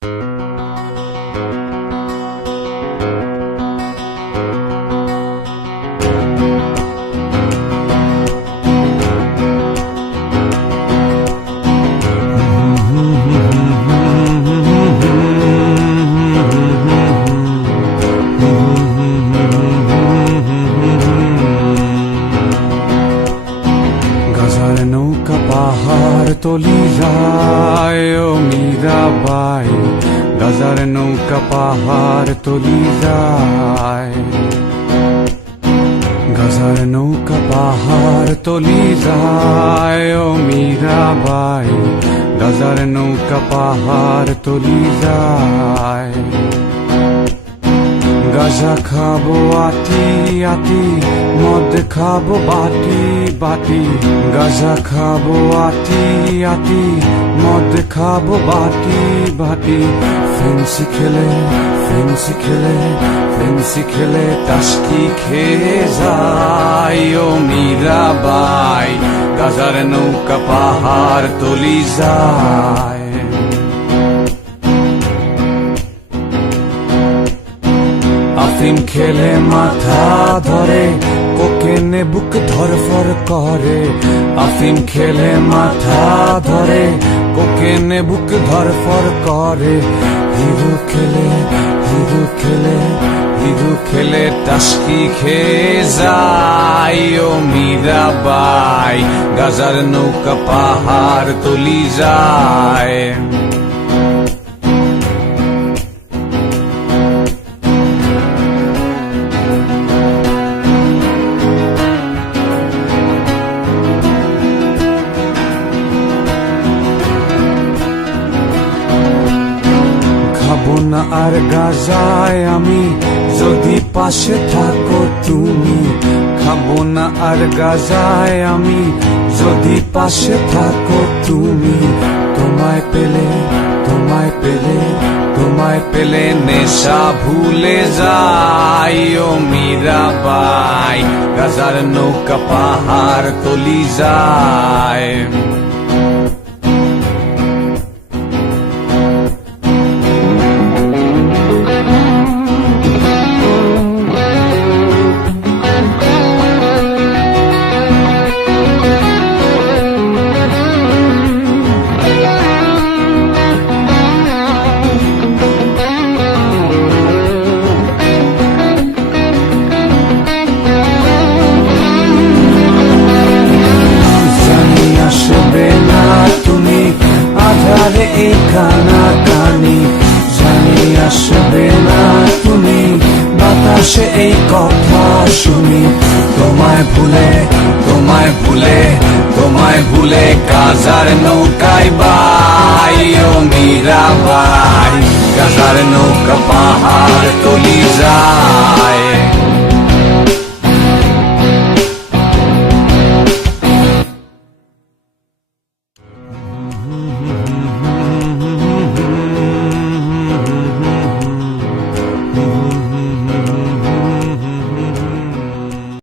গাজার নৌকা পাহাড় তলি যায় ও মীরাবাই, গাজার নৌকা পাহাড় তলি যায়, গাজার নৌকা পাহাড় তলি যায় ও মীরাবাই, গাজার নৌকা পাহাড় তলি যায়। গাজা খাবো আতি আতি, মদ খাবো বাটি বাটি, গাজা খাবো আতি আতি, মদ খাবো বাটি বাটি। ফেন্সি খেলে ফেন্সি খেলে ফেন্সি খেলে টাস্কি খেয়ে যায় ও মীরাবাই, গাজার নৌকা পাহাড় তলি যায়। আফিম খেলে মাথা ধরে, কোকেনে বুক ধরফর করে, আফিম খেলে মাথা ধরে, কোকেনে বুক ধরফর করে। হিরো খেলে হিরো খেলে হিরো খেলে টাস্কি খেয়ে যায় ও মীরাবাই, গাজার নৌকা পাহাড় তলি যায়। খাবো না আর গাজায় আমি, যদি পাশে থাকো তুমি। খাবো না আর গাজায় আমি, যদি পাশে থাকো তুমি। তোমায় পেলে তোমায় পেলে তোমায় পেলে নেশা ভুলে যাই ও মীরাবাই, গাজার নৌকা পাহাড় তলি যায়। আধারে এই কানা কানি, জানি আসবে না তুমি, বাতাসে এই কথা শুনি। তোমায় ভুলে তোমায় ভুলে তোমায় ভুলে গাজার নৌকায় বাই ও মীরাবাই,